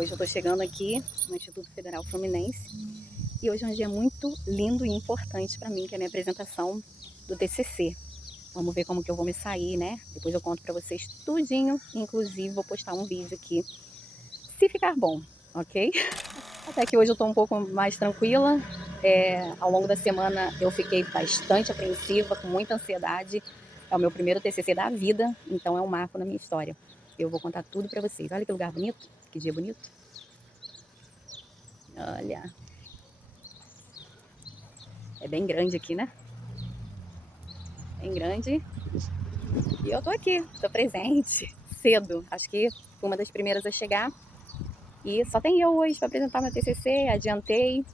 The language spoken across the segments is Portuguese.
Hoje eu tô chegando aqui no Instituto Federal Fluminense e hoje é um dia muito lindo e importante para mim, que é a minha apresentação do TCC. Vamos ver como que eu vou me sair, né? Depois eu conto para vocês tudinho, inclusive vou postar um vídeo aqui, se ficar bom, ok? Até que hoje eu tô um pouco mais tranquila. Ao longo da semana eu fiquei bastante apreensiva, com muita ansiedade. É o meu primeiro TCC da vida, então é um marco na minha história. Eu vou contar tudo para vocês. Olha que lugar bonito, que dia bonito. Olha, é bem grande aqui, né? Bem grande. E eu tô aqui, tô presente, cedo. Acho que fui uma das primeiras a chegar. E só tem eu hoje para apresentar meu TCC, adiantei.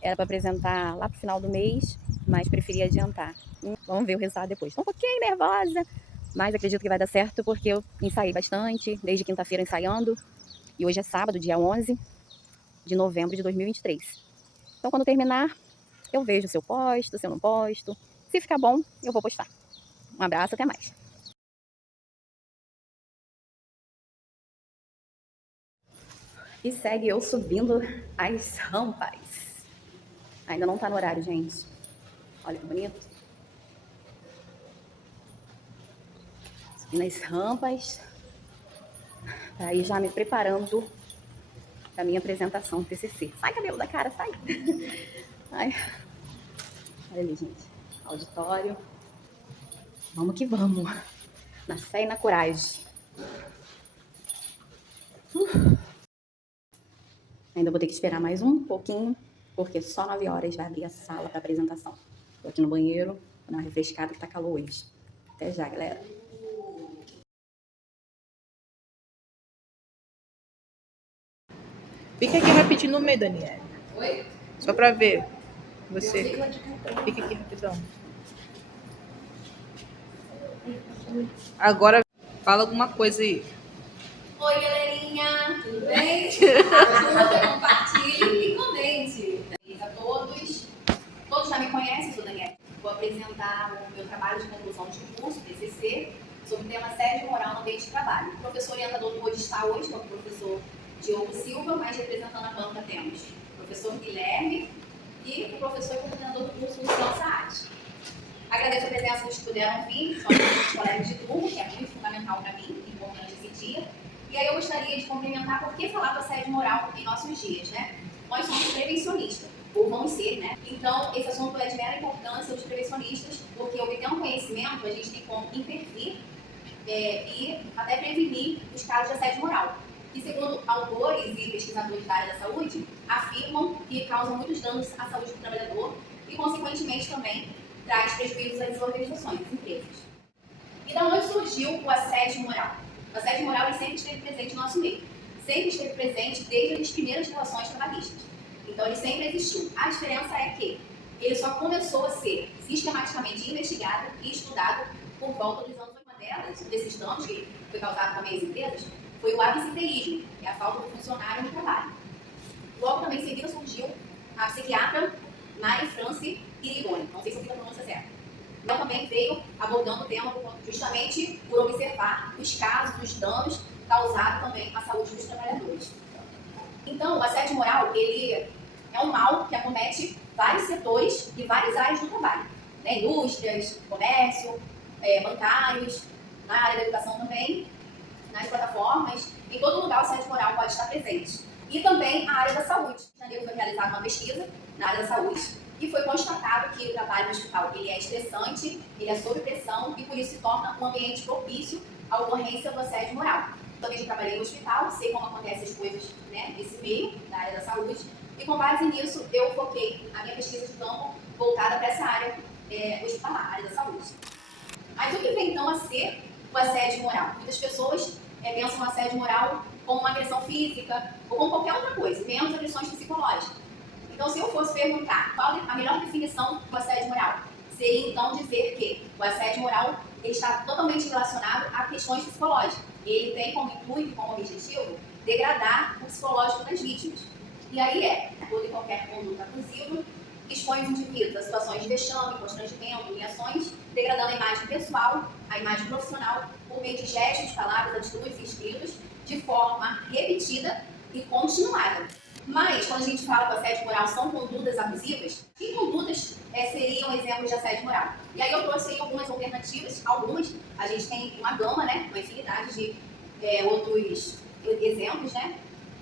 Era para apresentar lá pro final do mês, mas preferi adiantar. Vamos ver o resultado depois. Tô um pouquinho nervosa, mas acredito que vai dar certo porque eu ensaiei bastante, desde quinta-feira ensaiando. E hoje é sábado, dia 11 de novembro de 2023. Então quando terminar, eu vejo se eu posto, se eu não posto. Se ficar bom, eu vou postar. Um abraço, até mais. E segue eu subindo as rampas. Ainda não tá no horário, gente. Olha que bonito. Subindo as rampas. Pra ir já me preparando pra minha apresentação do TCC. Sai, cabelo da cara, sai. Ai. Olha ali, gente. Auditório. Vamos que vamos. Na fé e na coragem. Ainda vou ter que esperar mais um pouquinho, porque só 9 horas vai abrir a sala para apresentação. Tô aqui no banheiro, vou dar uma refrescada que tá calor hoje. Até já, galera. Fica aqui rapidinho no meio, Daniela. Oi? Só pra ver você. Fica aqui rapidão. Agora fala alguma coisa aí. Oi, galerinha, tudo bem? Curta, compartilhe e comente. A todos. Todos já me conhecem, sou Daniela. Vou apresentar o meu trabalho de conclusão de curso, TCC, sobre o tema assédio moral no ambiente de trabalho. O professor orientador não pôde estar hoje, que é o professor Diogo Silva, mas representando a banca temos o professor Guilherme e o professor e coordenador do curso, Luciano Saad. Agradeço a presença dos que puderam vir, são os colegas de turma, que é muito fundamental para mim, importante esse dia. E aí eu gostaria de complementar por que falar do assédio moral em nossos dias, né? Nós somos prevencionistas, ou vamos ser, né? Então, esse assunto é de mera importância dos prevencionistas, porque obtendo conhecimento, a gente tem como intervir e até prevenir os casos de assédio moral. Que, segundo autores e pesquisadores da área da saúde, afirmam que causam muitos danos à saúde do trabalhador e, consequentemente, também traz prejuízos às organizações, às empresas. E da onde surgiu o assédio moral? O assédio moral ele sempre esteve presente no nosso meio. Sempre esteve presente desde as primeiras relações trabalhistas. Então ele sempre existiu. A diferença é que ele só começou a ser sistematicamente investigado e estudado por volta dos anos 80. Uma delas, um desses danos que foi causado também às empresas, foi o absenteísmo, que é a falta do funcionário no trabalho. Logo também em seguida surgiu a psiquiatra Marie France Irigoni, não sei se eu fiz a pronúncia certa. Ela também veio abordando o tema justamente por observar os casos, os danos causados também à saúde dos trabalhadores. Então, o assédio moral, ele é um mal que acomete vários setores e várias áreas do trabalho. Né? Indústrias, comércio, bancários, na área da educação também, nas plataformas, em todo lugar o assédio moral pode estar presente. E também a área da saúde. Em janeiro foi realizada uma pesquisa na área da saúde e foi constatado que o trabalho no hospital ele é estressante, ele é sob pressão e por isso se torna um ambiente propício à ocorrência do assédio moral. Também já trabalhei no hospital, sei como acontecem as coisas, né, nesse meio da área da saúde e com base nisso eu foquei a minha pesquisa de campo voltada para essa área hospitalar, área da saúde. Mas o que vem então a ser o assédio moral? Muitas pessoas pensam no assédio moral como uma agressão física ou como qualquer outra coisa, menos agressões psicológicas. Então, se eu fosse perguntar qual a melhor definição do assédio moral, seria então dizer que o assédio moral ele está totalmente relacionado a questões psicológicas. Ele tem como intuito e como objetivo degradar o psicológico das vítimas. E aí toda e qualquer conduta abusiva expõe os indivíduos a situações de vexame, constrangimento, humilhações, degradando a imagem pessoal, a imagem profissional, por meio de gestos, palavras, atitudes e escritos, de forma repetida e continuada. Mas, quando a gente fala que o assédio moral são condutas abusivas, que condutas seriam exemplos de assédio moral? E aí eu trouxe aí algumas alternativas, algumas, a gente tem uma gama, né, uma infinidade de outros exemplos, né?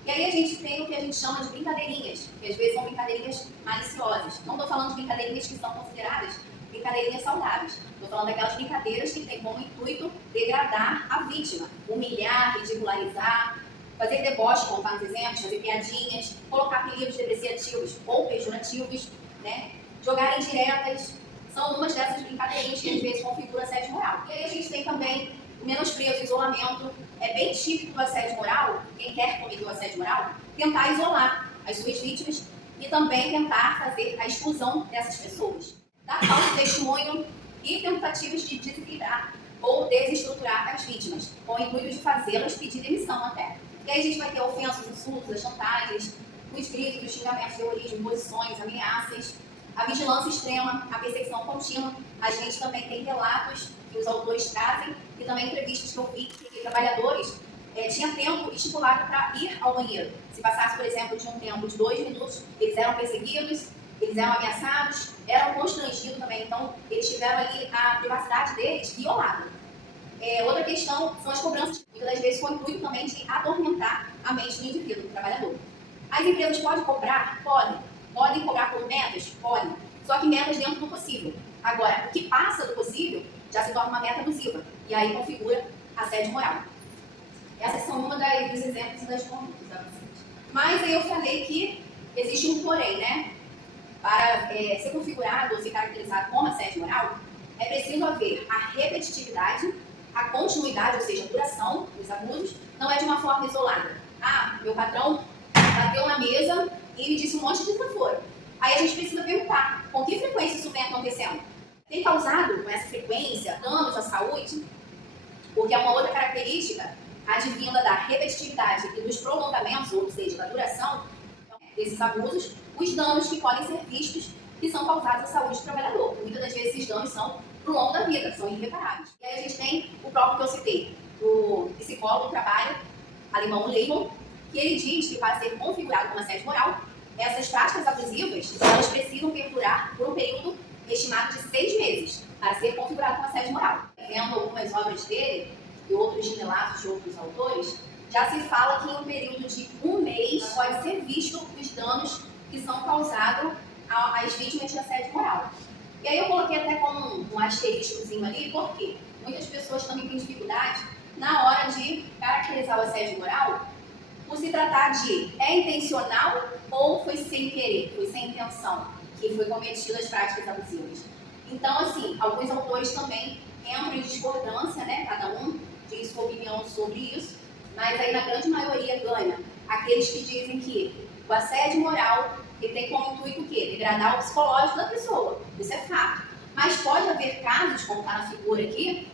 E aí a gente tem o que a gente chama de brincadeirinhas, que às vezes são brincadeirinhas maliciosas. Não estou falando de brincadeirinhas que são consideradas brincadeirinhas saudáveis. Estou falando daquelas brincadeiras que têm como intuito degradar a vítima, humilhar, ridicularizar, fazer deboche, como vários exemplos, fazer piadinhas, colocar apelidos depreciativos ou pejorativos, né? Jogar indiretas, são umas dessas brincadeirinhas que às vezes configuram assédio moral. E aí a gente tem também o menosprezo, o isolamento. É bem típico do assédio moral, quem quer cometer o assédio moral, tentar isolar as suas vítimas e também tentar fazer a exclusão dessas pessoas. Dar falso testemunho e tentativas de desequilibrar ou desestruturar as vítimas, com o intuito de fazê-las pedir demissão até. E aí a gente vai ter ofensas, insultos, as chantagens, os gritos, os xingamentos, terrorismo, imposições, ameaças, a vigilância extrema, a perseguição contínua. A gente também tem relatos que os autores trazem e também entrevistas que eu vi que trabalhadores tinham tempo estipulado para ir ao banheiro. Se passasse, por exemplo, de um tempo de 2 minutos, eles eram perseguidos, eles eram ameaçados, eram constrangidos também. Então, eles tiveram ali a privacidade deles violada. Outra questão são as cobranças, muitas das vezes com o intuito também de atormentar a mente do indivíduo, do trabalhador. As empresas podem cobrar? Podem. Podem cobrar por metas? Podem. Só que metas dentro do possível. Agora, o que passa do possível já se torna uma meta abusiva. E aí configura assédio moral. Essas são uma dos exemplos das condutas abusivas. Mas aí eu falei que existe um porém, né? Para ser configurado ou ser caracterizado como assédio moral, é preciso haver a repetitividade, a continuidade, ou seja, a duração dos abusos, não é de uma forma isolada. Ah, meu patrão bateu na mesa e me disse um monte de desaforo. Aí a gente precisa perguntar, com que frequência isso vem acontecendo? Tem causado, com essa frequência, danos à saúde? Porque é uma outra característica advinda da repetitividade e dos prolongamentos, ou seja, da duração desses abusos, os danos que podem ser vistos que são causados à saúde do trabalhador. Muitas das vezes esses danos são pro longo da vida, são irreparáveis. E aí a gente tem o próprio que eu citei, o psicólogo do trabalho, alemão Lehmann, que ele diz que para ser configurado como assédio moral, essas práticas abusivas, elas precisam perdurar por um período estimado de 6 meses para ser configurado como assédio moral. Vendo algumas obras dele e outros relatos de outros autores, já se fala que em um período de 1 mês pode ser visto os danos que são causados às vítimas de assédio moral. E aí eu coloquei até como um asteriscozinho ali, porque muitas pessoas também têm dificuldade na hora de caracterizar o assédio moral por se tratar de intencional ou foi sem querer, foi sem intenção que foi cometido as práticas abusivas. Então, assim, alguns autores também entram em discordância, né? Cada um diz sua opinião sobre isso, mas aí na grande maioria ganha aqueles que dizem que o assédio moral ele tem como intuito o quê? Degradar o psicológico da pessoa. Isso é fato. Mas pode haver casos, como está na figura aqui,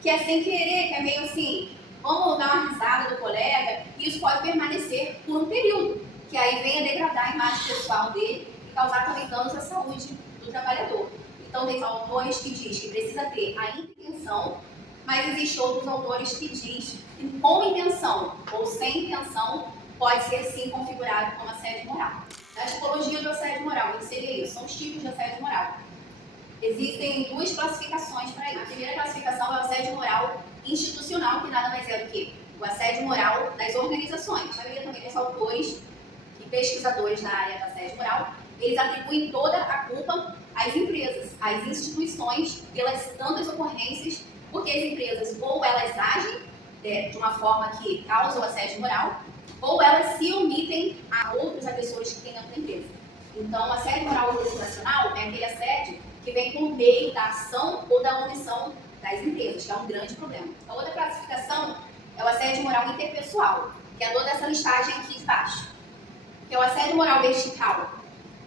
que é sem querer, que é meio assim, vamos dar uma risada do colega, e isso pode permanecer por um período, que aí vem a degradar a imagem pessoal dele e causar também danos à saúde do trabalhador. Então, tem autores que diz que precisa ter a intenção, mas existem outros autores que diz que com intenção ou sem intenção pode ser sim configurado como assédio moral. A tipologia do assédio moral, o que seria isso? São os tipos de assédio moral. Existem 2 classificações para isso. A primeira classificação é o assédio moral institucional, que nada mais é do que o assédio moral das organizações. A maioria também dos autores e pesquisadores na área do assédio moral, eles atribuem toda a culpa às empresas, às instituições, pelas tantas ocorrências, porque as empresas ou elas agem de uma forma que causa o assédio moral, ou elas se omitem a outros agressores que tem dentro da empresa. Então, o assédio moral organizacional é aquele assédio que vem por meio da ação ou da omissão das empresas, que é um grande problema. A outra classificação é o assédio moral interpessoal, que é toda essa listagem aqui de baixo, que é o assédio moral vertical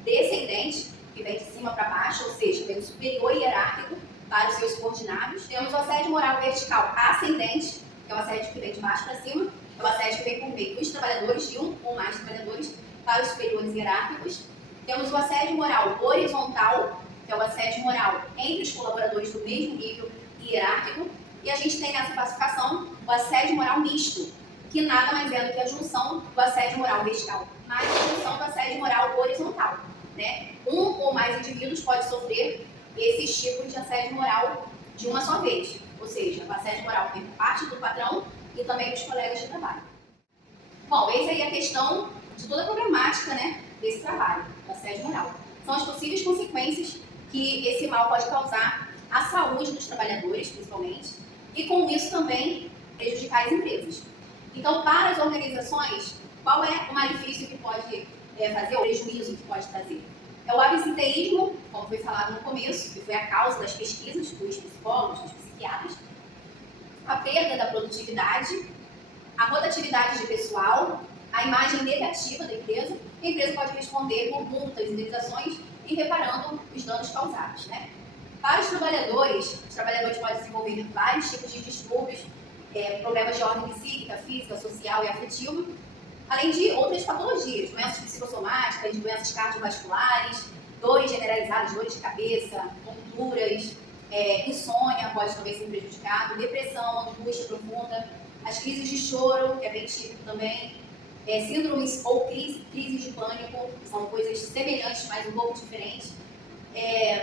descendente, que vem de cima para baixo, ou seja, vem do superior hierárquico para os seus subordinados. Temos o assédio moral vertical ascendente, que é o assédio que vem de baixo para cima, é o assédio que vem por meio dos trabalhadores, de um ou mais trabalhadores, para os superiores hierárquicos. Temos o assédio moral horizontal, que é o assédio moral entre os colaboradores do mesmo nível hierárquico. E a gente tem nessa classificação o assédio moral misto, que nada mais é do que a junção do assédio moral vertical mais a junção do assédio moral horizontal, né? Um ou mais indivíduos pode sofrer esses tipos de assédio moral de uma só vez, ou seja, o assédio moral tem parte do patrão e também dos colegas de trabalho. Bom, essa aí é a questão de toda a problemática, né, desse trabalho, do assédio moral. São as possíveis consequências que esse mal pode causar à saúde dos trabalhadores, principalmente, e com isso também prejudicar as empresas. Então, para as organizações, qual é o malefício que pode fazer, o prejuízo que pode trazer? É o absenteísmo, como foi falado no começo, que foi a causa das pesquisas dos psicólogos, dos psiquiatras, a perda da produtividade, a rotatividade de pessoal, a imagem negativa da empresa, e a empresa pode responder por multas, indenizações e reparando os danos causados, né? Para os trabalhadores podem desenvolver vários tipos de distúrbios, problemas de ordem psíquica, física, social e afetiva, além de outras patologias, doenças psicossomáticas, doenças cardiovasculares, dores generalizadas, dores de cabeça, tonturas, insônia pode também ser prejudicado, depressão, angústia profunda, as crises de choro, que é bem típico também, síndromes ou crises de pânico, que são coisas semelhantes, mas um pouco diferentes,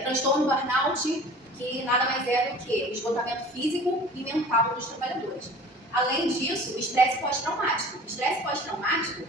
transtorno burnout, que nada mais é do que o esgotamento físico e mental dos trabalhadores. Além disso, o estresse pós-traumático. O estresse pós-traumático,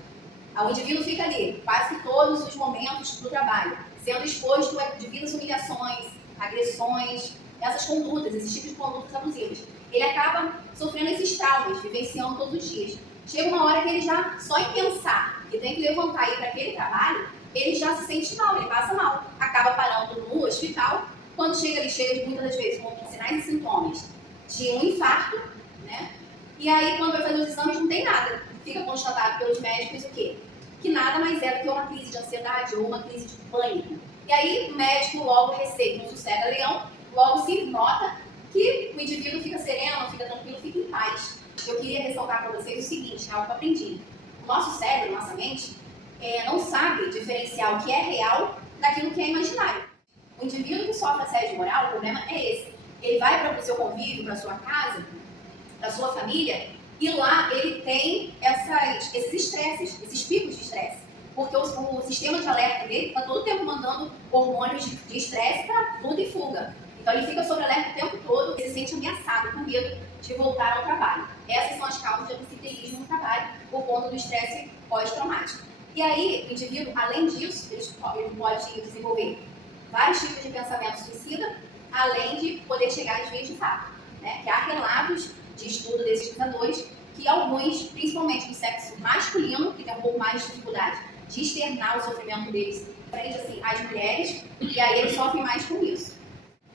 o indivíduo fica ali, quase todos os momentos do trabalho, sendo exposto a devidas humilhações, agressões, essas condutas, esses tipos de condutas abusivas. Ele acaba sofrendo esses traumas, vivenciando todos os dias. Chega uma hora que ele já, só em pensar que tem que levantar e ir para aquele trabalho, ele já se sente mal, ele passa mal. Acaba parando no hospital. Quando chega, ele chega muitas das vezes com sinais e sintomas de um infarto, né? E aí, quando vai fazer os exames, não tem nada. Fica constatado pelos médicos o quê? Que nada mais é do que uma crise de ansiedade ou uma crise de pânico. E aí, o médico logo receita um sossega-leão, logo se nota que o indivíduo fica sereno, fica tranquilo, fica em paz. Eu queria ressaltar para vocês o seguinte, algo que eu aprendi. O nosso cérebro, nossa mente, não sabe diferenciar o que é real daquilo que é imaginário. O indivíduo que sofre assédio moral, o problema é esse. Ele vai para o seu convívio, para a sua casa, para a sua família, e lá ele tem esses estresses, esses picos de estresse. Porque o sistema de alerta dele está todo o tempo mandando hormônios de estresse para luta e fuga. Então ele fica sob alerta o tempo todo e se sente ameaçado, com medo de voltar ao trabalho. Essas são as causas de absenteísmo no trabalho, por conta do estresse pós-traumático. E aí, o indivíduo, além disso, ele pode desenvolver vários tipos de pensamento suicida, além de poder chegar às vias de fato, né? Que há relatos de estudo desses pesquisadores que alguns, principalmente do sexo masculino, que tem um pouco mais de dificuldade de externar o sofrimento deles frente assim, às mulheres, e aí eles sofrem mais com isso.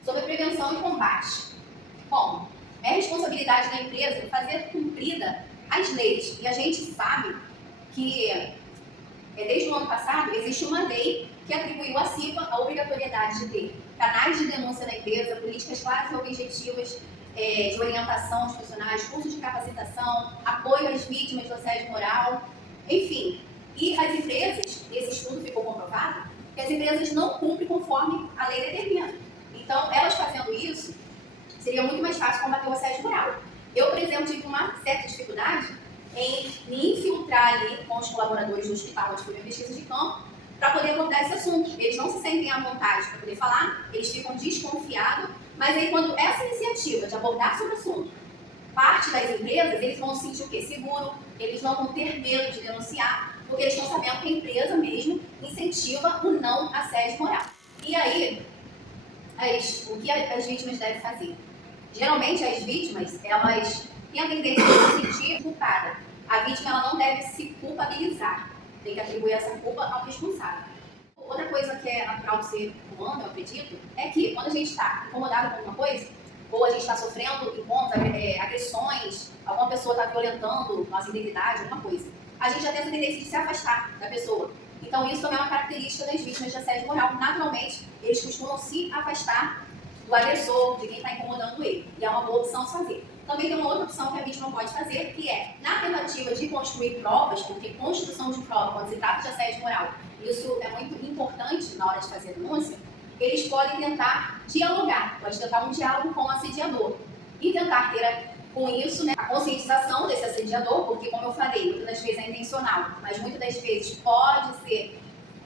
Sobre a prevenção e combate. Bom, é responsabilidade da empresa fazer cumprida as leis, e a gente sabe que desde o ano passado existe uma lei que atribuiu à CIPA a obrigatoriedade de ter canais de denúncia da empresa, políticas claras e objetivas de orientação dos funcionários, cursos de capacitação, apoio às vítimas do assédio moral, enfim. E as empresas, esse estudo ficou comprovado, que as empresas não cumprem conforme a lei determina. Então, elas fazendo isso, seria muito mais fácil combater o assédio moral. Eu, por exemplo, tive uma certa dificuldade em me infiltrar ali com os colaboradores do hospital, onde foi minha pesquisa de campo, para poder abordar esse assunto. Eles não se sentem à vontade para poder falar, eles ficam desconfiados, mas aí quando essa iniciativa de abordar sobre o assunto parte das empresas, eles vão se sentir o quê? Seguro, eles não vão ter medo de denunciar, porque eles estão sabendo que a empresa mesmo incentiva o não assédio moral. E aí, o que as vítimas devem fazer? Geralmente as vítimas, elas têm a tendência de se sentir culpada. A vítima ela não deve se culpabilizar, tem que atribuir essa culpa ao responsável. Outra coisa que é natural do ser humano, eu acredito, é que quando a gente está incomodado com alguma coisa, ou a gente está sofrendo agressões, alguma pessoa está violentando nossa integridade, alguma coisa, a gente já tem essa tendência de se afastar da pessoa. Então isso também é uma característica das vítimas de assédio moral. Naturalmente, eles costumam se afastar do agressor, de quem está incomodando ele. E é uma boa opção de fazer. Também tem uma outra opção que a vítima pode fazer, que é, na tentativa de construir provas, porque construção de prova, quando se trata de assédio moral, isso é muito importante na hora de fazer a denúncia, eles podem tentar dialogar, pode tentar um diálogo com o assediador e tentar ter Com isso, né, a conscientização desse assediador, porque, como eu falei, muitas das vezes é intencional, mas muitas das vezes pode ser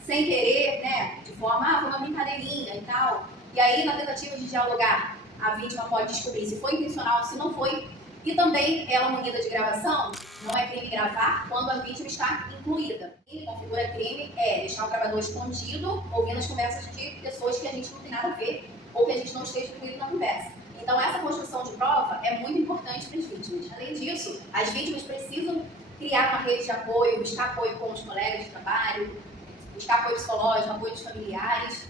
sem querer, né, de forma, foi uma brincadeirinha e tal. E aí, na tentativa de dialogar, a vítima pode descobrir se foi intencional, se não foi. E também, ela munida de gravação, não é crime gravar quando a vítima está incluída. E configura crime é deixar o gravador escondido, ouvindo as conversas de pessoas que a gente não tem nada a ver, ou que a gente não esteja incluído na conversa. Então, essa construção de prova é muito importante para as vítimas. Além disso, as vítimas precisam criar uma rede de apoio, buscar apoio com os colegas de trabalho, buscar apoio psicológico, apoio dos familiares,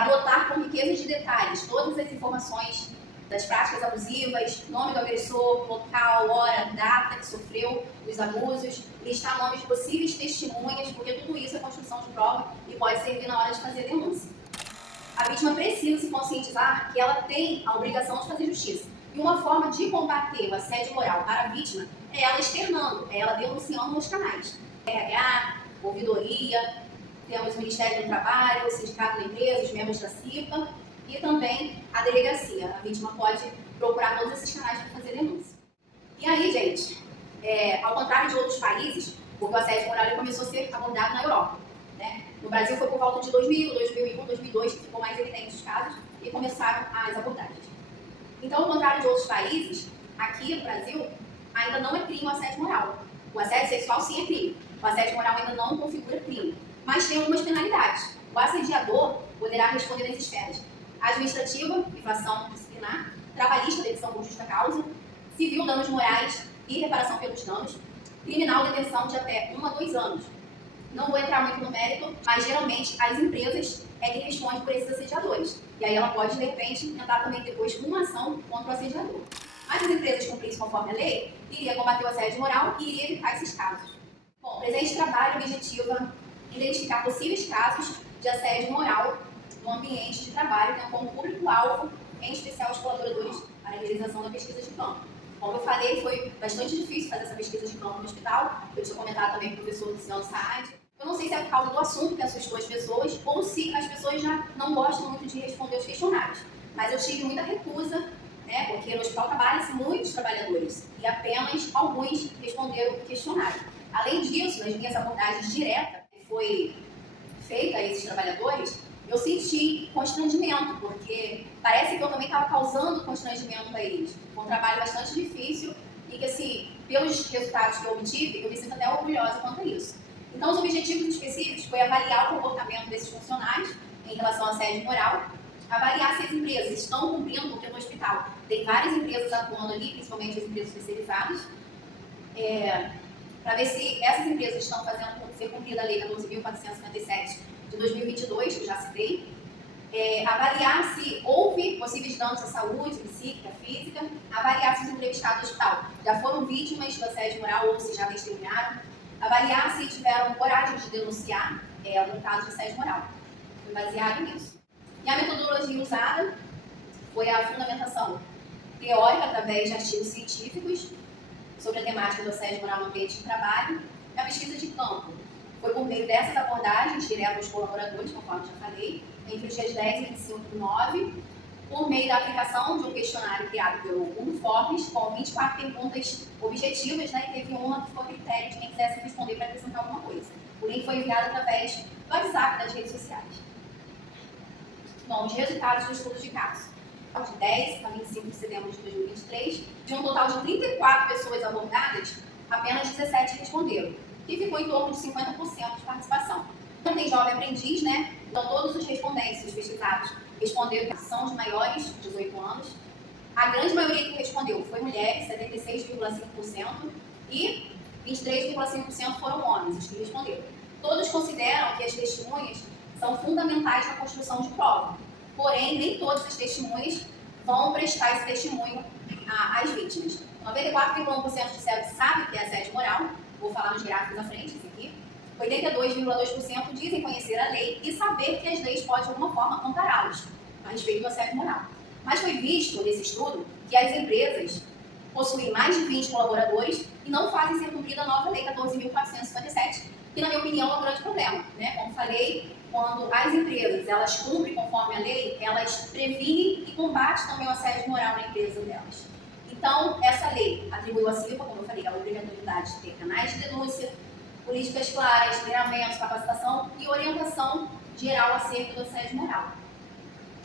anotar com riqueza de detalhes todas as informações das práticas abusivas, nome do agressor, local, hora, data que sofreu os abusos, listar nomes de possíveis testemunhas, porque tudo isso é construção de prova e pode servir na hora de fazer a denúncia. A vítima precisa se conscientizar que ela tem a obrigação de fazer justiça. E uma forma de combater o assédio moral para a vítima é ela externando, é ela denunciando nos canais. RH, ouvidoria, temos o Ministério do Trabalho, o Sindicato da Empresa, os membros da CIPA e também a delegacia. A vítima pode procurar todos esses canais para fazer denúncia. E aí, gente, ao contrário de outros países, porque o assédio moral começou a ser abordado na Europa, né? No Brasil foi por volta de 2000, 2001, 2002 que ficou mais evidente os casos e começaram as abordagens. Então, ao contrário de outros países, aqui no Brasil ainda não é crime o assédio moral. O assédio sexual sim é crime. O assédio moral ainda não configura crime, mas tem algumas penalidades. O assediador poderá responder nas esferas administrativa, infração disciplinar, trabalhista, detenção por justa causa, civil, danos morais e reparação pelos danos, criminal, detenção de até 1 a 2 anos. Não vou entrar muito no mérito, mas geralmente as empresas é que respondem por esses assediadores. E aí ela pode, de repente, tentar também depois uma ação contra o assediador. Mas as empresas cumprissem conforme a lei, iria combater o assédio moral e iria evitar esses casos. Bom, presente trabalho objetiva identificar possíveis casos de assédio moral no ambiente de trabalho, tendo como público-alvo, em especial os colaboradores, para a realização da pesquisa de campo. Como eu falei, foi bastante difícil fazer essa pesquisa de campo no hospital. Eu tinha comentado também com o professor Luciano Saad. Eu não sei se é por causa do assunto que assustou as pessoas ou se as pessoas já não gostam muito de responder os questionários. Mas eu tive muita recusa, né, porque no hospital trabalham-se muitos trabalhadores e apenas alguns responderam o questionário. Além disso, nas minhas abordagens diretas que foi feita a esses trabalhadores, eu senti constrangimento, porque parece que eu também estava causando constrangimento a eles. Foi um trabalho bastante difícil e que, assim, pelos resultados que eu obtive, eu me sinto até orgulhosa quanto a isso. Então, os objetivos específicos foi avaliar o comportamento desses funcionários em relação ao assédio moral, avaliar se as empresas estão cumprindo, porque no hospital tem várias empresas atuando ali, principalmente as empresas especializadas, para ver se essas empresas estão fazendo ser cumprida a Lei 14.457 de 2022, que eu já citei, avaliar se houve possíveis danos à saúde, psíquica, física, avaliar se os entrevistados do hospital já foram vítimas do assédio moral ou se já testemunharam, avaliar se tiveram coragem de denunciar algum caso de assédio moral. Foi baseado nisso. E a metodologia usada foi a fundamentação teórica através de artigos científicos sobre a temática do assédio moral no ambiente de trabalho e a pesquisa de campo. Foi por meio dessas abordagens direto aos colaboradores, conforme já falei, entre os dias 10 e 25 do 9, por meio da aplicação de um questionário criado pelo Uniformes, com 24 perguntas objetivas, né, e teve uma que foi critério de quem quisesse responder para acrescentar alguma coisa. O link foi enviado através do WhatsApp das redes sociais. Bom, os resultados do estudo de caso. De 10 a 25 de setembro de 2023, de um total de 34 pessoas abordadas, apenas 17 responderam, que ficou em torno de 50% de participação. Então, tem jovem aprendiz, né? Então, todos os respondentes, os pesquisados, responderam que são de maiores de 18 anos. A grande maioria que respondeu foi mulheres, 76,5%, e 23,5% foram homens, os que responderam. Todos consideram que as testemunhas são fundamentais na construção de prova. Porém, nem todas as testemunhas vão prestar esse testemunho às vítimas. 94,1% disseram que sabem que é assédio moral, vou falar nos gráficos à frente, esse aqui. 82,2% dizem conhecer a lei e saber que as leis podem, de alguma forma, ampará-los a respeito do assédio moral. Mas foi visto, nesse estudo, que as empresas possuem mais de 20 colaboradores e não fazem ser cumprida a nova Lei 14.457, que, na minha opinião, é um grande problema, né? Como falei, quando as empresas elas cumprem conforme a lei, elas previnem e combatem também o assédio moral na empresa delas. Então, essa lei atribuiu à CIVA, como eu falei, a obrigatoriedade de ter canais de denúncia, políticas claras, treinamentos, capacitação e orientação geral acerca do assédio moral.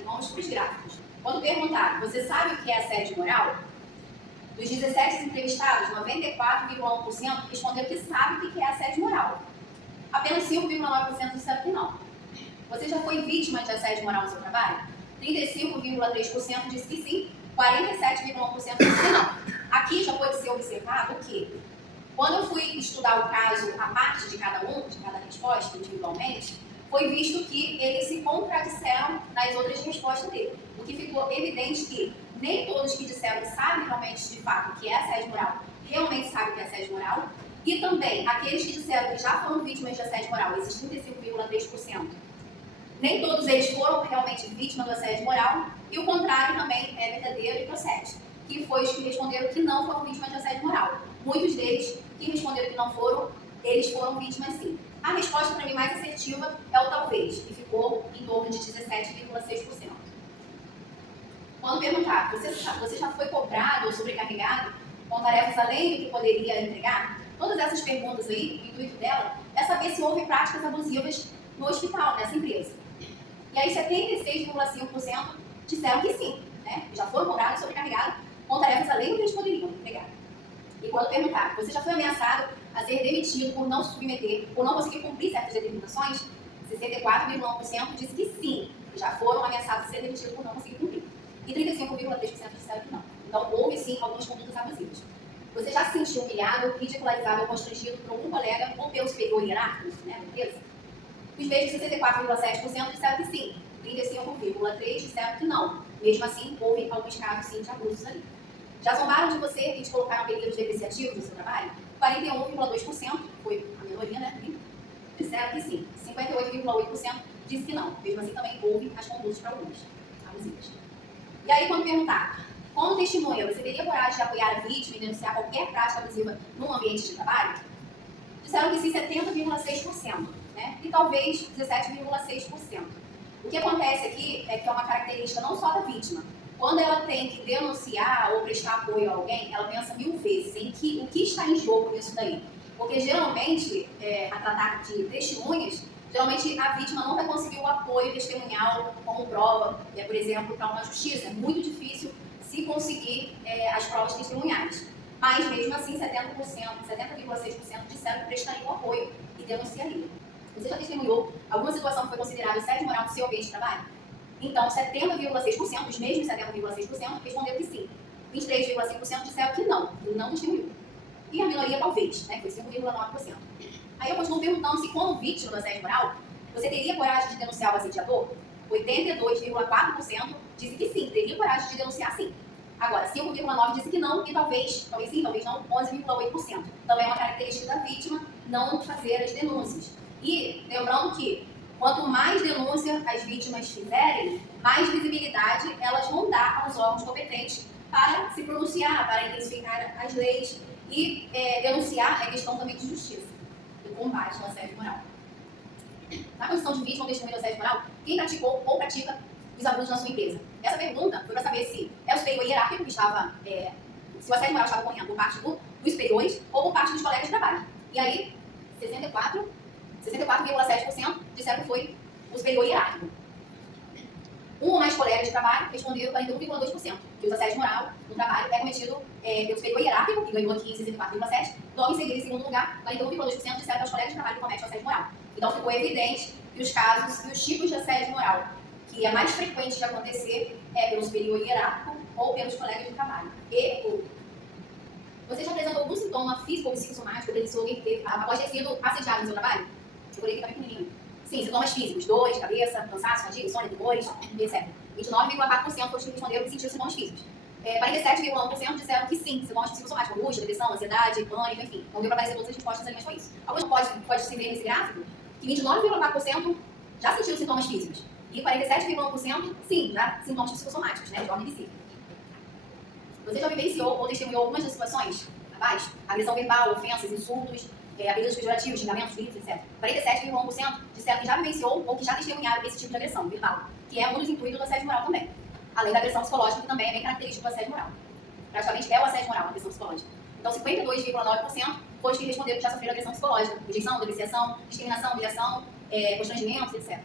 Vamos para os gráficos. Quando perguntaram, você sabe o que é assédio moral? Dos 17 entrevistados, 94,1% responderam que sabe o que é assédio moral. Apenas 5,9% disseram que não. Você já foi vítima de assédio moral no seu trabalho? 35,3% disse que sim, 47,1% disse que não. Aqui já pode ser observado que, quando eu fui estudar o caso, a parte de cada resposta individualmente, foi visto que eles se contradisseram nas outras respostas dele. O que ficou evidente que nem todos que disseram que sabem realmente, de fato, o que é assédio moral, realmente sabem o que é assédio moral, e também aqueles que disseram que já foram vítimas de assédio moral, esses 35,3%, nem todos eles foram realmente vítimas do assédio moral, e o contrário também é verdadeiro e procede, que foi os que responderam que não foram vítimas de assédio moral. Muitos deles que responderam que não foram, eles foram vítimas sim. A resposta para mim mais assertiva é o talvez, que ficou em torno de 17,6%. Quando perguntar, você já foi cobrado ou sobrecarregado com tarefas além do que poderia entregar? Todas essas perguntas aí, o intuito dela é saber se houve práticas abusivas no hospital, nessa empresa. E aí 76,5% disseram que sim, né? Já foram cobrados, sobrecarregados com tarefas além do que eles poderiam entregar. E quando perguntar, você já foi ameaçado a ser demitido por não se submeter, por não conseguir cumprir certas determinações? 64,1% disse que sim, já foram ameaçados a ser demitidos por não conseguir cumprir. E 35,3% disseram que não. Então, houve sim algumas condutas abusivas. Você já se sentiu humilhado, ridicularizado ou constrangido por algum colega ou pelo superior hierárquico, né, da empresa? Os mesmos 64,7% disseram que sim, 35,3% disseram que não. Mesmo assim, houve alguns casos sim de abusos ali. Já zombaram de você e te colocaram períodos depreciativos no seu trabalho? 41,2%, foi a minoria, né? Disseram que sim. 58,8% disse que não. Mesmo assim, também houve as condutas para alguns abusivas. E aí, quando perguntar, como testemunha, você teria coragem de apoiar a vítima e denunciar qualquer prática abusiva num ambiente de trabalho? Disseram que sim, 70,6%, né? E talvez 17,6%. O que acontece aqui é que é uma característica não só da vítima. Quando ela tem que denunciar ou prestar apoio a alguém, ela pensa 1000 vezes em o que está em jogo nisso daí. Porque geralmente, a tratar de testemunhas, geralmente a vítima não vai conseguir o apoio testemunhal como prova, por exemplo, para uma justiça. É muito difícil se conseguir as provas testemunhais. Mas mesmo assim, 70,6% disseram que prestariam apoio e denunciariam. Você já testemunhou alguma situação que foi considerada assédio moral no seu ambiente de trabalho? Então, 70,6%, os mesmos 70,6%, responderam que sim. 23,5% disseram que não testemunhou. E a minoria talvez, né, que foi 5,9%. Aí eu continuo perguntando se, como vítima do assédio moral, você teria coragem de denunciar o assediador? 82,4% disse que sim, teria coragem de denunciar sim. Agora, 5,9% disse que não, e talvez sim, talvez não, 11,8%. Também é uma característica da vítima não fazer as denúncias. E lembrando que, quanto mais denúncia as vítimas fizerem, mais visibilidade elas vão dar aos órgãos competentes para se pronunciar, para intensificar as leis e denunciar é questão também de justiça, do combate ao assédio moral. Na condição de vítima ou testemunha do assédio moral, quem praticou ou pratica os abusos na sua empresa? Essa pergunta foi para saber se é o superior hierárquico que estava, se o assédio moral estava ocorrendo por parte dos superiores ou por parte dos colegas de trabalho. E aí, 64,7% disseram que foi o superior hierárquico. Um ou mais colegas de trabalho responderam 41,2%, que o assédio moral no trabalho é cometido pelo superior hierárquico, que ganhou aqui 64,7%. Logo em seguida, em segundo lugar, 41,2% disseram que os colegas de trabalho que cometem o assédio moral. Então, ficou evidente que os casos e os tipos de assédio moral que é mais frequente de acontecer é pelo superior hierárquico ou pelos colegas de trabalho. Você já apresentou algum sintoma físico ou psicossomático, presenciou alguém que teve, após ter sido assediado no seu trabalho? Eu falei que tá pequenininho. Sim, sintomas físicos, dores, cabeça, cansaço, fadiga, insônia, tumores, etc. 29,4% foram os que responderam que sentiram sintomas físicos. 47,1% disseram que sim, sintomas psicossomáticos, angústia, depressão, ansiedade, pânico, enfim. Não deu para aparecer todas as respostas ali, mas foi isso. Alguns pode-se ver nesse gráfico que 29,4% já sentiram sintomas físicos. E 47,1% sim, já sintomas psicossomáticos, né, de ordem psíquica. Você já vivenciou ou testemunhou algumas das situações abaixo? Agressão verbal, ofensas, insultos, apelidos pejorativos, xingamentos, gritos, etc. 47,1% disseram que já vivenciou ou que já testemunharam esse tipo de agressão verbal, que é um dos intuitos do assédio moral também. Além da agressão psicológica, que também é bem característico do assédio moral. praticamente é o assédio moral, a agressão psicológica. Então, 52,9% foi os que responderam que já sofreram agressão psicológica, rejeição, depreciação, discriminação, humilhação, constrangimentos, etc.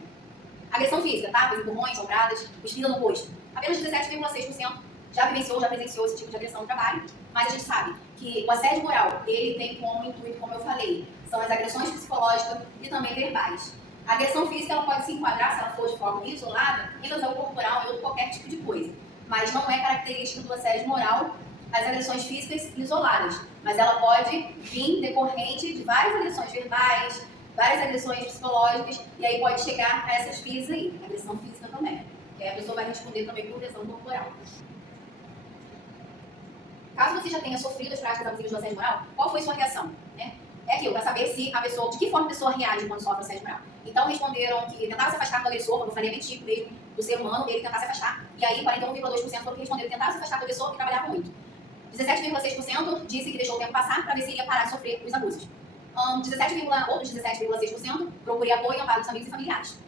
Agressão física, tapas, empurrões, sombradas, cuspida no rosto. Apenas 17,6% já vivenciou, já presenciou esse tipo de agressão no trabalho, mas a gente sabe que o assédio moral, ele tem como intuito, como eu falei, são as agressões psicológicas e também verbais. A agressão física, ela pode se enquadrar, se ela for de forma isolada, em lesão corporal ou qualquer tipo de coisa, mas não é característica do assédio moral as agressões físicas isoladas, mas ela pode vir decorrente de várias agressões verbais, várias agressões psicológicas, e aí pode chegar a essas vias aí, agressão física também, que aí a pessoa vai responder também por lesão corporal. Caso você já tenha sofrido as práticas abusivas do assédio moral, qual foi sua reação? Né? É aquilo, para saber se a pessoa, de que forma a pessoa reage quando sofre assédio moral. Então responderam que tentava se afastar do agressor, como eu falei, é bem típico mesmo do ser humano, ele tentar se afastar. E aí 41,2% foram que responderam que tentava se afastar do agressor e trabalhava muito. 17,6% disse que deixou o tempo passar para ver se iria parar de sofrer os abusos. Outros 17,6% procurei apoio e amparo dos amigos e familiares.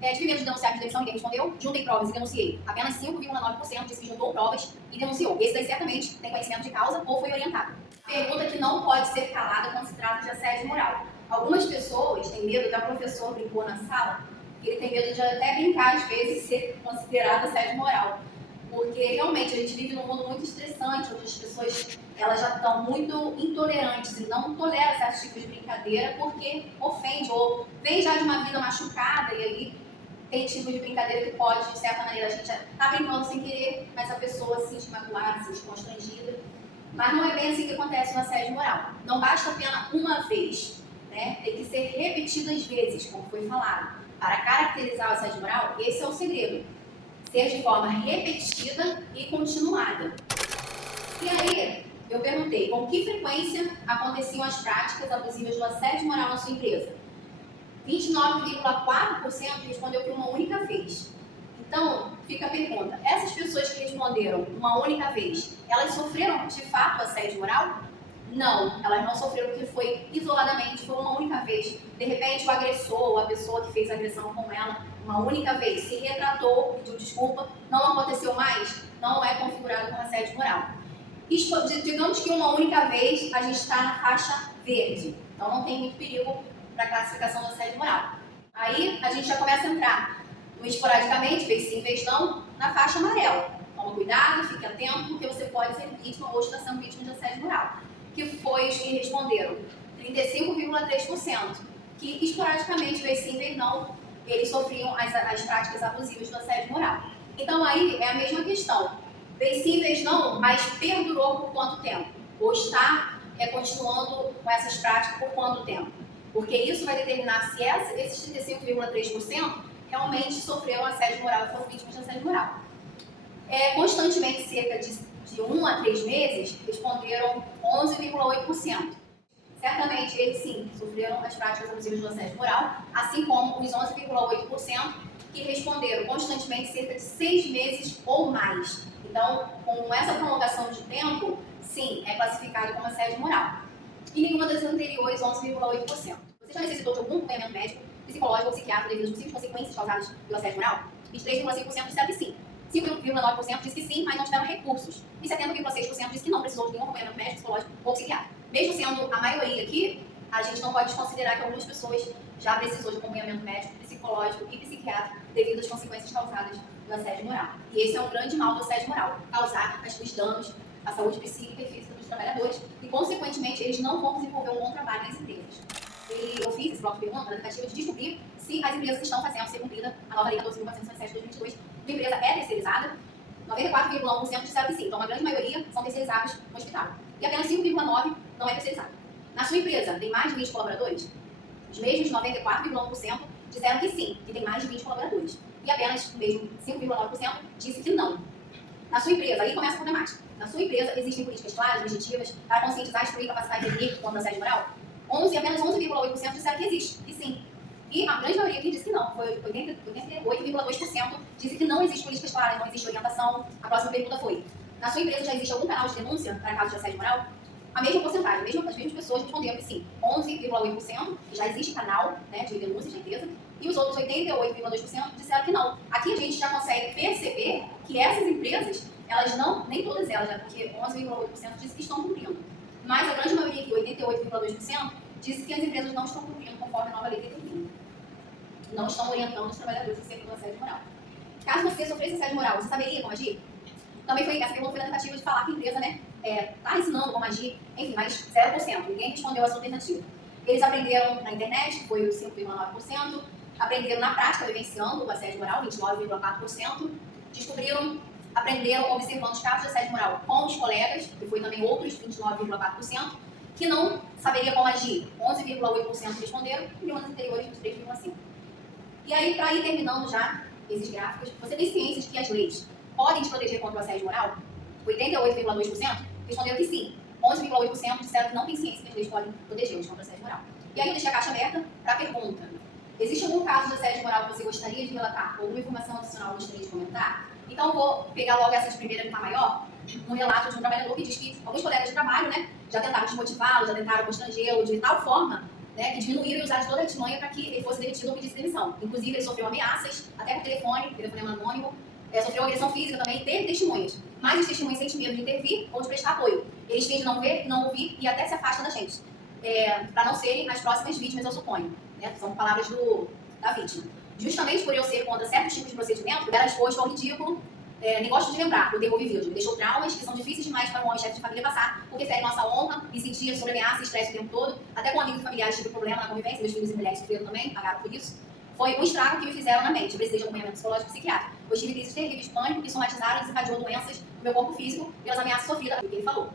Tive medo de denunciar de demissão, ninguém respondeu. Juntei provas e denunciei. Apenas 5,9% disse que juntou provas e denunciou. Esse daí certamente tem conhecimento de causa ou foi orientado. Pergunta que não pode ser calada quando se trata de assédio moral. Algumas pessoas têm medo, até o professor brincou na sala, que ele tem medo de até brincar, às vezes, ser considerado assédio moral. Porque realmente a gente vive num mundo muito estressante, onde as pessoas elas já estão muito intolerantes e não toleram certos tipos de brincadeira porque ofende ou vem já de uma vida machucada e aí tem tipo de brincadeira que pode, de certa maneira, a gente tá brincando sem querer, mas a pessoa se sente magoada, se sente constrangida. Mas não é bem assim que acontece no assédio moral. Não basta apenas uma vez, né? Tem que ser repetidas vezes, como foi falado. Para caracterizar o assédio moral, esse é o segredo. Ser de forma repetida e continuada. E aí, eu perguntei, com que frequência aconteciam as práticas abusivas do assédio moral na sua empresa? 29,4% respondeu que uma única vez. Então, fica a pergunta, essas pessoas que responderam uma única vez, elas sofreram de fato assédio moral? Não, elas não sofreram porque foi isoladamente, foi uma única vez. De repente, o agressor ou a pessoa que fez a agressão com ela, uma única vez, se retratou, pediu desculpa, não aconteceu mais, não é configurado como assédio moral. Digamos que uma única vez a gente está na faixa verde, então não tem muito perigo para a classificação do assédio moral. Aí a gente já começa a entrar no esporadicamente, vez sim, vez não, na faixa amarela. Toma cuidado, fique atento, porque você pode ser vítima ou está sendo vítima de assédio moral. Que foi os que responderam 35,3%, que esporadicamente, vez sim, vez não, eles sofriam as práticas abusivas do assédio moral. Então aí é a mesma questão. Vez sim, vez não, mas perdurou por quanto tempo? Ou está continuando com essas práticas por quanto tempo? Porque isso vai determinar se esses 35,3% realmente sofreram assédio moral e foram vítimas de assédio moral. Constantemente, cerca de 1 a 3 meses, responderam 11,8%. Certamente, eles sim sofreram as práticas abusivas do assédio moral, assim como os 11,8% que responderam constantemente cerca de 6 meses ou mais. Então, com essa prolongação de tempo, sim, é classificado como assédio moral. E nenhuma das anteriores, 11,8%. Você já necessitou de algum acompanhamento médico, psicológico ou psiquiátrico devido às possíveis consequências causadas pelo assédio moral? 23,5% disseram que sim. 5,9% disse que sim, mas não tiveram recursos. E 70,6% disse que não precisou de nenhum acompanhamento médico, psicológico ou psiquiátrico. Mesmo sendo a maioria aqui, a gente não pode desconsiderar que algumas pessoas já precisou de acompanhamento médico, psicológico e psiquiátrico devido às consequências causadas do assédio moral. E esse é um grande mal do assédio moral, causar os danos à saúde psíquica e física dos trabalhadores e, consequentemente, eles não vão desenvolver um bom trabalho nas empresas. Eu fiz esse bloco de pergunta na tentativa de descobrir se as empresas estão fazendo ser cumprida a nova lei 14.467 de 2022. A empresa é terceirizada, 94,1% disseram que sim, então a grande maioria são terceirizadas no hospital. E apenas 5,9% não é terceirizada. Na sua empresa, tem mais de 20 colaboradores? Os mesmos 94,1% disseram que sim, que tem mais de 20 colaboradores. E apenas o mesmo 5,9% disse que não. Na sua empresa, aí começa a problemática. Na sua empresa, existem políticas claras, objetivas, para conscientizar, instruir, capacitar e prevenir contra o assédio moral? Apenas 11,8% disseram que existe, que sim. E a grande maioria aqui disse que não, foi 88,2% disse que não existe políticas claras, não existe orientação. A próxima pergunta foi, na sua empresa já existe algum canal de denúncia para casos de assédio moral? A mesma porcentagem, as mesmas pessoas responderam que sim, 11,8% já existe canal, né, de denúncia de empresa, e os outros 88,2% disseram que não. Aqui a gente já consegue perceber que essas empresas, elas não, nem todas elas, né, porque 11,8% disse que estão cumprindo. Mas a grande maioria aqui, 88,2%, disse que as empresas não estão cumprindo conforme a nova lei determina. Não estão orientando os trabalhadores acerca do assédio moral. Caso você sofresse assédio moral, você saberia como agir? Também essa pergunta foi na tentativa de falar que a empresa, né, tá ensinando como agir, enfim, mas 0%. Ninguém respondeu essa alternativa. Eles aprenderam na internet, que foi o 5,9%, aprenderam na prática, vivenciando o assédio moral, 29,4%, aprenderam observando os casos de assédio moral com os colegas, que foi também outros 29,4%, que não saberia como agir, 11,8% responderam, e umas anteriores, 23,5%. E aí, para ir terminando já esses gráficos, você tem ciência de que as leis podem te proteger contra o assédio moral? 88,2% responderam que sim. 11,8% disseram que não tem ciência que as leis podem protegê-los contra o assédio moral. E aí eu deixei a caixa aberta para a pergunta. Existe algum caso de assédio moral que você gostaria de relatar? Ou alguma informação adicional que gostaria de comentar? Então eu vou pegar logo essa de primeira que está maior, um relato de um trabalhador que diz que alguns colegas de trabalho, né, já tentaram desmotivá-lo, já tentaram constrangê-lo de tal forma, né, que diminuíram e usaram de toda a artimanha para que ele fosse demitido ou pedisse demissão. Inclusive, ele sofreu ameaças, até por telefone anônimo, sofreu agressão física também, teve testemunhas. Mas os testemunhas sentem medo de intervir ou de prestar apoio. Eles fingem não ver, não ouvir e até se afastam da gente, para não serem as próximas vítimas, eu suponho. Né? São palavras da vítima. Justamente por eu ser contra certos tipos de procedimento, eu era exposto ao ridículo. Nem gosto de lembrar, o terror vivido. Me deixou traumas que são difíceis demais para um homem chefe de família passar, porque ferem nossa honra, me sentia sob ameaça e estresse o tempo todo. Até com amigos e familiares tive problema na convivência, meus filhos e mulheres sofreram também, pagaram por isso. Foi um estrago que me fizeram na mente. Eu precisei de acompanhamento psicológico e psiquiátrico. Eu tive crises terríveis de pânico que somatizaram e desencadeou doenças no meu corpo físico pelas ameaças sofridas, o que ele falou.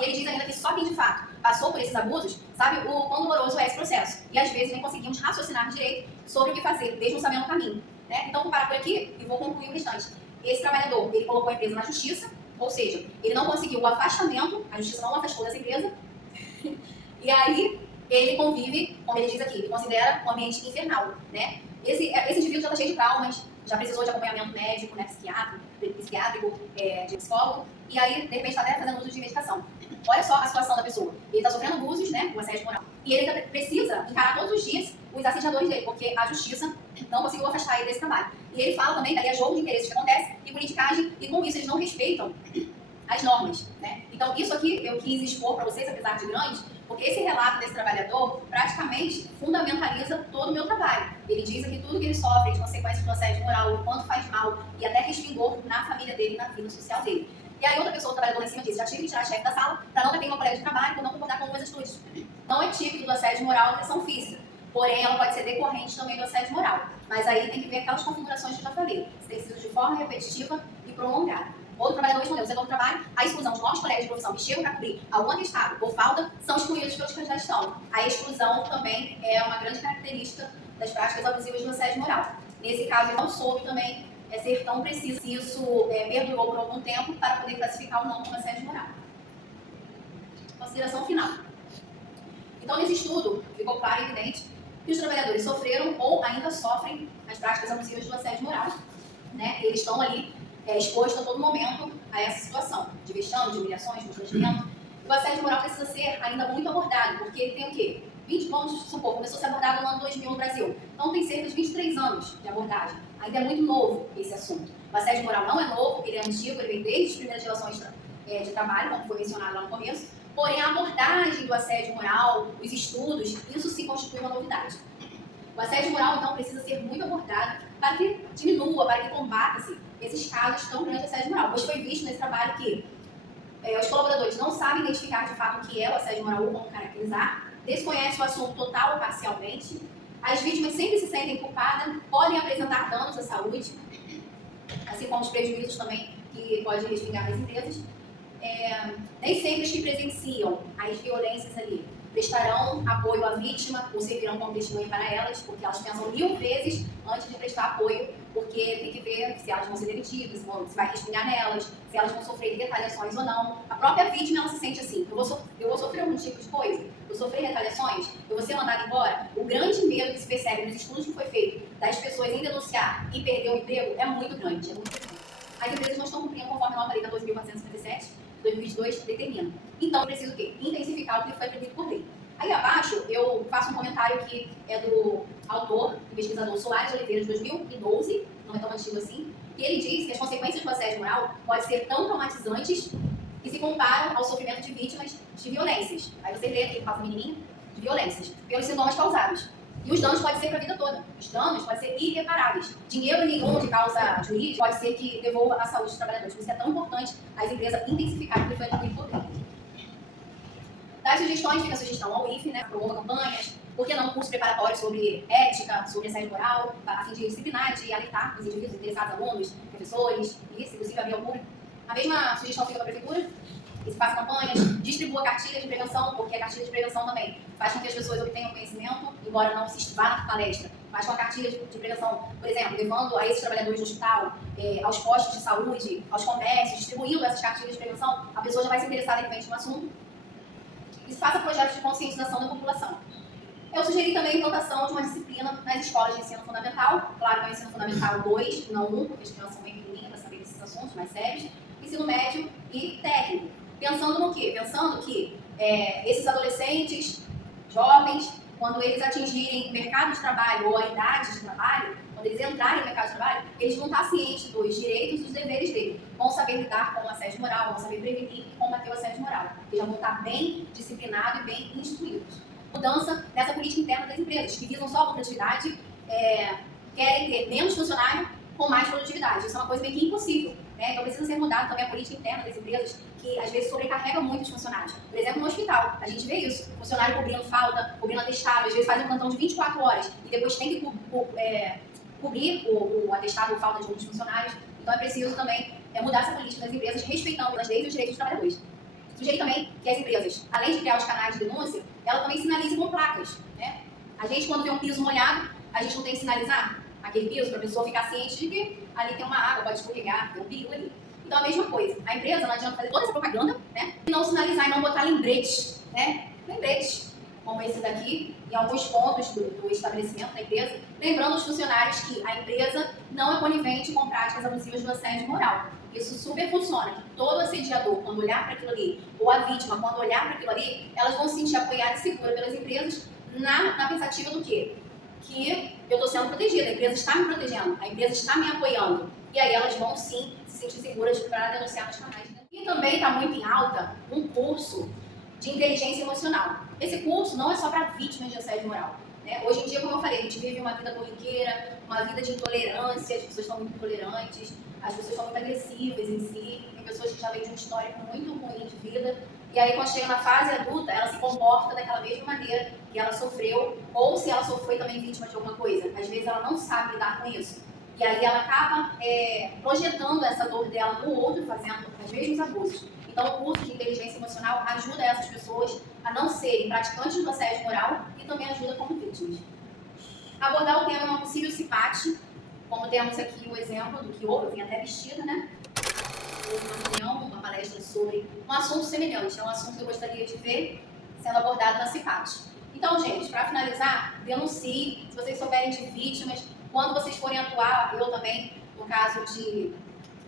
E ele diz ainda que só quem de fato passou por esses abusos sabe o quão doloroso é esse processo. E às vezes nem conseguimos raciocinar direito sobre o que fazer, mesmo sabendo o caminho. Né? Então vou parar por aqui e vou concluir o restante. Esse trabalhador, ele colocou a empresa na justiça, ou seja, ele não conseguiu o afastamento, a justiça não o afastou dessa empresa, e aí ele convive, como ele diz aqui, ele considera um ambiente infernal, né? Esse indivíduo já está cheio de traumas, já precisou de acompanhamento médico, né, psiquiátrico, de psicólogo, e aí, de repente, está até fazendo uso de medicação. Olha só a situação da pessoa. Ele está sofrendo abusos, né, com assédio moral, e ele ainda precisa encarar todos os dias os assediadores dele, porque a justiça não conseguiu afastar ele desse trabalho. E ele fala também que ali é jogo de interesses que acontece, e politicagem, e com isso eles não respeitam as normas, né? Então, isso aqui eu quis expor para vocês, apesar de grande, porque esse relato desse trabalhador praticamente fundamentaliza todo o meu trabalho. Ele diz aqui tudo que ele sofre de consequências do assédio moral, o quanto faz mal e até respingou na família dele, na vida social dele. E aí outra pessoa, o trabalhador lá em cima, disse: já tive que tirar a chefe da sala para não bater uma colega de trabalho por não concordar com algumas atitudes. Não é típico do assédio moral a agressão física, porém ela pode ser decorrente também do assédio moral. Mas aí tem que ver aquelas configurações que eu já falei, se tem sido de forma repetitiva e prolongada. Outro trabalhador respondeu: no setor do trabalho, a exclusão de novos colegas de profissão que chegam para cobrir algum atestado ou falta são excluídos pelos que já estão. A exclusão também é uma grande característica das práticas abusivas do assédio moral. Nesse caso, ele não soube também ser tão preciso se isso perdurou por algum tempo para poder classificar ou não como assédio moral. Consideração final. Então, nesse estudo, ficou claro e evidente que os trabalhadores sofreram ou ainda sofrem as práticas abusivas do assédio moral. Né? Eles estão ali expostos a todo momento a essa situação de vexame, de humilhações, de constrangimento. O assédio moral precisa ser ainda muito abordado, porque ele tem o quê? Vamos supor, começou a ser abordado no ano 2000 no Brasil. Então tem cerca de 23 anos de abordagem. Ainda é muito novo esse assunto. O assédio moral não é novo, ele é antigo, ele vem desde as primeiras relações de trabalho, como foi mencionado lá no começo. Porém, a abordagem do assédio moral, os estudos, isso se constitui uma novidade. O assédio moral, então, precisa ser muito abordado para que diminua, para que combata-se esses casos tão grandes de assédio moral. Pois foi visto nesse trabalho que os colaboradores não sabem identificar de fato o que é o assédio moral ou como caracterizar, desconhecem o assunto total ou parcialmente, as vítimas sempre se sentem culpadas, podem apresentar danos à saúde, assim como os prejuízos também que podem respingar nas empresas. Nem sempre os que presenciam as violências ali prestarão apoio à vítima ou servirão como testemunha para elas, porque elas pensam 1000 vezes antes de prestar apoio, porque tem que ver se elas vão ser demitidas, se vai respingar nelas, se elas vão sofrer retaliações ou não. A própria vítima, ela se sente assim: eu vou sofrer algum tipo de coisa? Eu sofrer retaliações? Eu vou ser mandada embora? O grande medo que se percebe nos estudos que foi feito das pessoas em denunciar e perder o emprego é muito grande. As empresas não estão cumprindo conforme a nova lei 14.457 de 2022 determina. Então, preciso o quê? Intensificar o que foi previsto por lei. Aí abaixo, eu faço um comentário que é do autor, o pesquisador Soares Oliveira, de 2012, não é tão antigo assim. que ele diz que as consequências do assédio moral podem ser tão traumatizantes que se comparam ao sofrimento de vítimas de violências. Aí você lê aqui, fala menininha, de violências, pelos sintomas causados. E os danos podem ser para a vida toda. Os danos podem ser irreparáveis. Dinheiro nenhum de causa jurídica pode ser que devolva a saúde dos trabalhadores. Por isso é tão importante as empresas intensificarem o enfrentamento do poder. Das sugestões, fica a sugestão ao IFE, né? Promova campanhas. Por que não curso preparatório sobre ética, sobre assédio moral, a fim de disciplinar, de alertar os indivíduos interessados, alunos, professores, e, se possível, abrir ao público. A mesma sugestão fica para a prefeitura, que se faça campanhas, distribua cartilhas de prevenção, porque a cartilha de prevenção também faz com que as pessoas obtenham conhecimento, embora não se vá na palestra, mas com a cartilha de prevenção, por exemplo, levando a esses trabalhadores do hospital, aos postos de saúde, aos comércios, distribuindo essas cartilhas de prevenção, a pessoa já vai se interessar de repente no assunto. E se faça projetos de conscientização da população. Eu sugeri também a implantação de uma disciplina nas escolas de ensino fundamental, claro que é o ensino fundamental 2, não 1, porque as crianças são bem pequenininhas para saber desses assuntos mais sérios, ensino médio e técnico. Pensando no quê? Pensando que esses adolescentes, jovens, quando eles atingirem o mercado de trabalho ou a idade de trabalho, quando eles entrarem no mercado de trabalho, eles vão estar cientes dos direitos e dos deveres deles. Vão saber lidar com o assédio moral, vão saber prevenir e combater o assédio moral. Eles já vão estar bem disciplinados e bem instruídos. Mudança nessa política interna das empresas, que visam só a lucratividade, querem ter menos funcionário com mais produtividade. Isso é uma coisa meio que impossível. Então precisa ser mudada também a política interna das empresas, que às vezes sobrecarrega muito os funcionários. Por exemplo, no hospital, a gente vê isso. Funcionário cobrindo falta, cobrindo atestado, às vezes faz um plantão de 24 horas e depois tem que cobrir o atestado ou falta de outros funcionários. Então é preciso também mudar essa política das empresas, respeitando as leis e os direitos dos trabalhadores. Sugeri também que as empresas, além de criar os canais de denúncia, ela também sinalize com placas. A gente, quando vê um piso molhado, a gente não tem que sinalizar aquele piso para a pessoa ficar ciente de que ali tem uma água, pode escorregar, tem um perigo ali. Então, a mesma coisa. A empresa não adianta fazer toda essa propaganda, e não sinalizar e não botar lembretes, lembretes, como esse daqui, em alguns pontos do estabelecimento da empresa, lembrando os funcionários que a empresa não é conivente com práticas abusivas do assédio moral. Isso super funciona, que todo assediador, quando olhar para aquilo ali, ou a vítima, quando olhar para aquilo ali, elas vão se sentir apoiadas e seguras pelas empresas na pensativa do quê? Que eu estou sendo protegida, a empresa está me protegendo, a empresa está me apoiando. E aí elas vão sim se sentir seguras para denunciar nos canais. E também está muito em alta um curso de inteligência emocional. Esse curso não é só para vítimas de assédio moral. Hoje em dia, como eu falei, a gente vive uma vida corriqueira, uma vida de intolerância, as pessoas estão muito intolerantes, as pessoas estão muito agressivas em si, tem pessoas que já vêm de um histórico muito ruim de vida, e aí quando chega na fase adulta, ela se comporta daquela mesma maneira que ela sofreu, ou se ela foi também vítima de alguma coisa, às vezes ela não sabe lidar com isso. E aí ela acaba projetando essa dor dela no outro, fazendo os mesmos abusos. Então o curso de inteligência emocional ajuda essas pessoas a não serem praticantes do assédio moral e também ajuda como vítimas. Abordar o tema é uma possível CIPAT, como temos aqui o exemplo do que houve, eu vim até vestida, Houve uma reunião, uma palestra sobre um assunto semelhante, é um assunto que eu gostaria de ver sendo abordado na CIPAT. Então, gente, para finalizar, denuncie, se vocês souberem de vítimas, quando vocês forem atuar, eu também, no caso de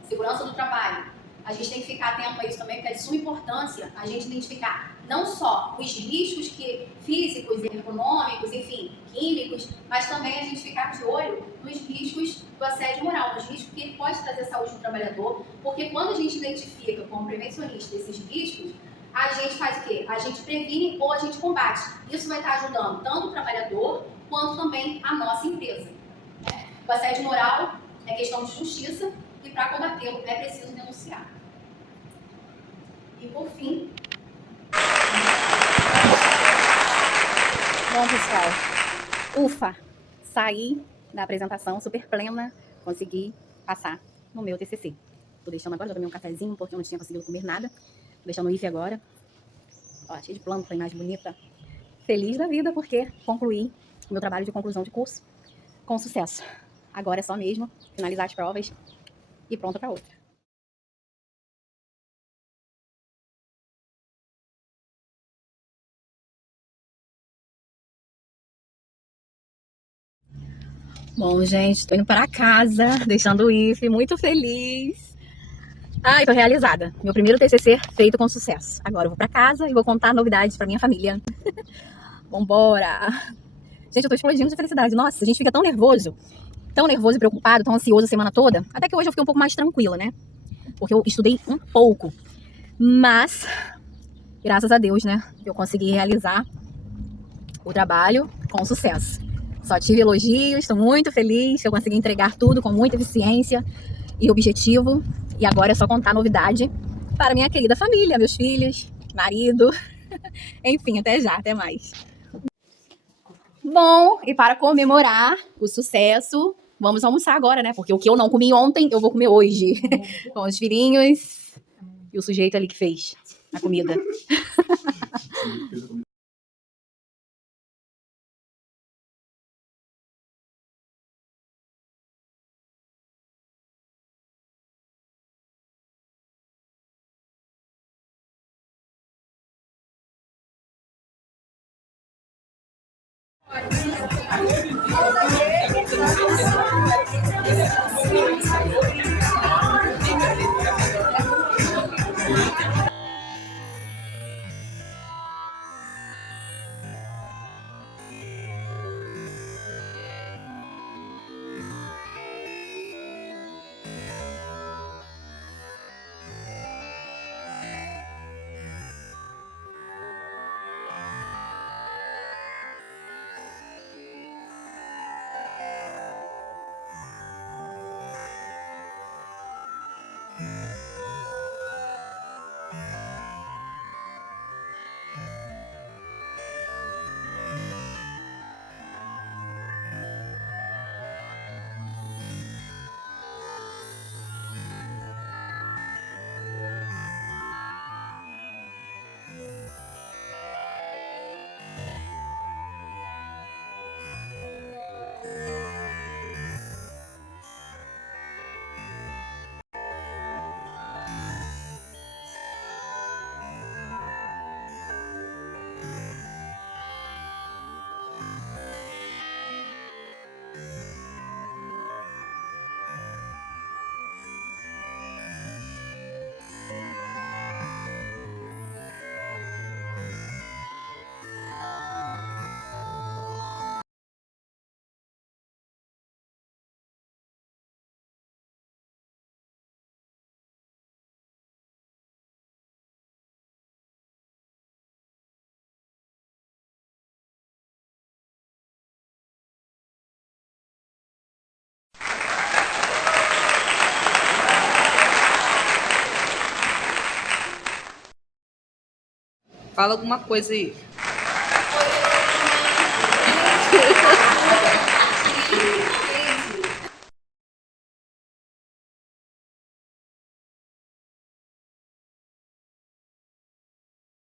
segurança do trabalho, a gente tem que ficar atento a isso também, porque é de suma importância a gente identificar não só os riscos físicos, econômicos, enfim, químicos, mas também a gente ficar de olho nos riscos do assédio moral, nos riscos que ele pode trazer à saúde do trabalhador, porque quando a gente identifica como prevencionista esses riscos, a gente faz o quê? A gente previne ou a gente combate. Isso vai estar ajudando tanto o trabalhador quanto também a nossa empresa. O assédio moral é questão de justiça e para combatê-lo é preciso denunciar. E por fim... Bom, pessoal, ufa, saí da apresentação super plena, consegui passar no meu TCC. Tô deixando agora, já tomei um cafezinho porque eu não tinha conseguido comer nada. Tô deixando o IFE agora. Ó, cheio de planta, imagem bonita. Feliz da vida porque concluí o meu trabalho de conclusão de curso com sucesso. Agora é só mesmo finalizar as provas e pronto para outra. Bom, gente, tô indo para casa, deixando o IFE, muito feliz. Ai, tô realizada. Meu primeiro TCC feito com sucesso. Agora eu vou para casa e vou contar novidades para minha família. Vambora! Gente, eu tô explodindo de felicidade. Nossa, a gente fica tão nervoso tão nervoso e preocupado, tão ansioso a semana toda. Até que hoje eu fiquei um pouco mais tranquila, né? Porque eu estudei um pouco. Mas, graças a Deus, né? Eu consegui realizar o trabalho com sucesso. Só tive elogios, estou muito feliz. Eu consegui entregar tudo com muita eficiência e objetivo. E agora é só contar novidade para minha querida família, meus filhos, marido. Enfim, até já, até mais. Bom, e para comemorar o sucesso, vamos almoçar agora, né? Porque o que eu não comi ontem, eu vou comer hoje. Com os filhinhos e o sujeito ali que fez a comida. Fala alguma coisa aí.